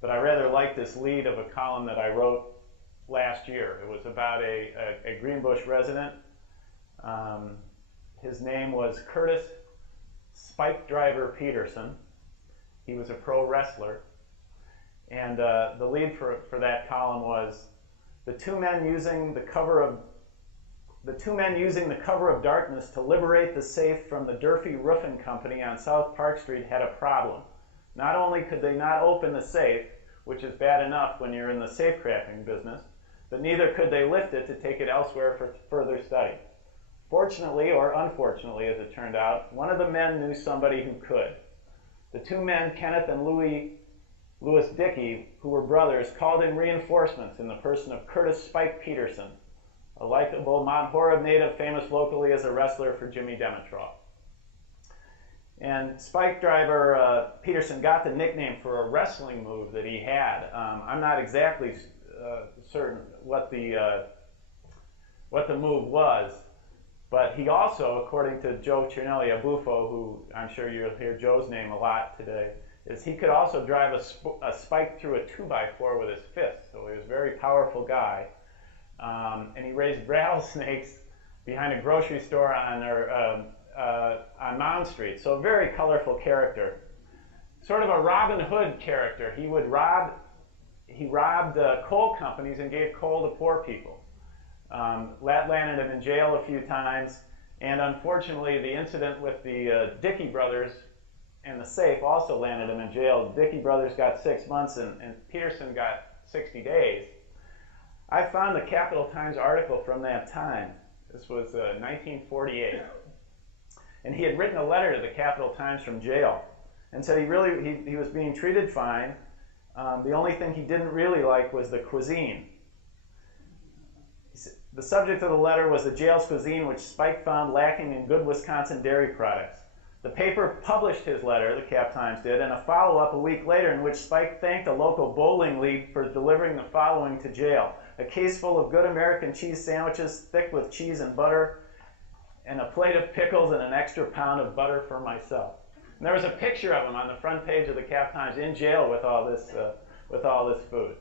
but I rather like this lead of a column that I wrote last year. It was about a Greenbush resident. His name was Curtis Spike Driver Peterson. He was a pro wrestler. And the lead for that column was the two men using the cover of darkness to liberate the safe from the Durfee Roofing Company on South Park Street had a problem. Not only could they not open the safe, which is bad enough when you're in the safe cracking business, but neither could they lift it to take it elsewhere for further study. Fortunately, or unfortunately as it turned out, one of the men knew somebody who could. The two men, Kenneth and Louis Dickey, who were brothers, called in reinforcements in the person of Curtis Spike Peterson, a likable Mount Horeb native famous locally as a wrestler for Jimmy Demetroff. And Spike Driver Peterson got the nickname for a wrestling move that he had. I'm not exactly certain what the move was, but he also, according to Joe Cernelli Abufo, who I'm sure you'll hear Joe's name a lot today, is he could also drive a spike through a 2x4 with his fist. So he was a very powerful guy. And he raised rattlesnakes behind a grocery store on Mound Street. So a very colorful character. Sort of a Robin Hood character. He robbed coal companies and gave coal to poor people. That landed him in jail a few times. And unfortunately, the incident with the Dickey brothers and the safe also landed him in jail. The Dickey brothers got 6 months and Peterson got 60 days. I found the Capital Times article from that time. This was 1948. And he had written a letter to the Capital Times from jail and said he was being treated fine. The only thing he didn't really like was the cuisine. The subject of the letter was the jail's cuisine, which Spike found lacking in good Wisconsin dairy products. The paper published his letter, the Cap Times did, and a follow-up a week later in which Spike thanked a local bowling league for delivering the following to jail: a case full of good American cheese sandwiches, thick with cheese and butter, and a plate of pickles and an extra pound of butter for myself. And there was a picture of him on the front page of the Cap Times in jail with all this food.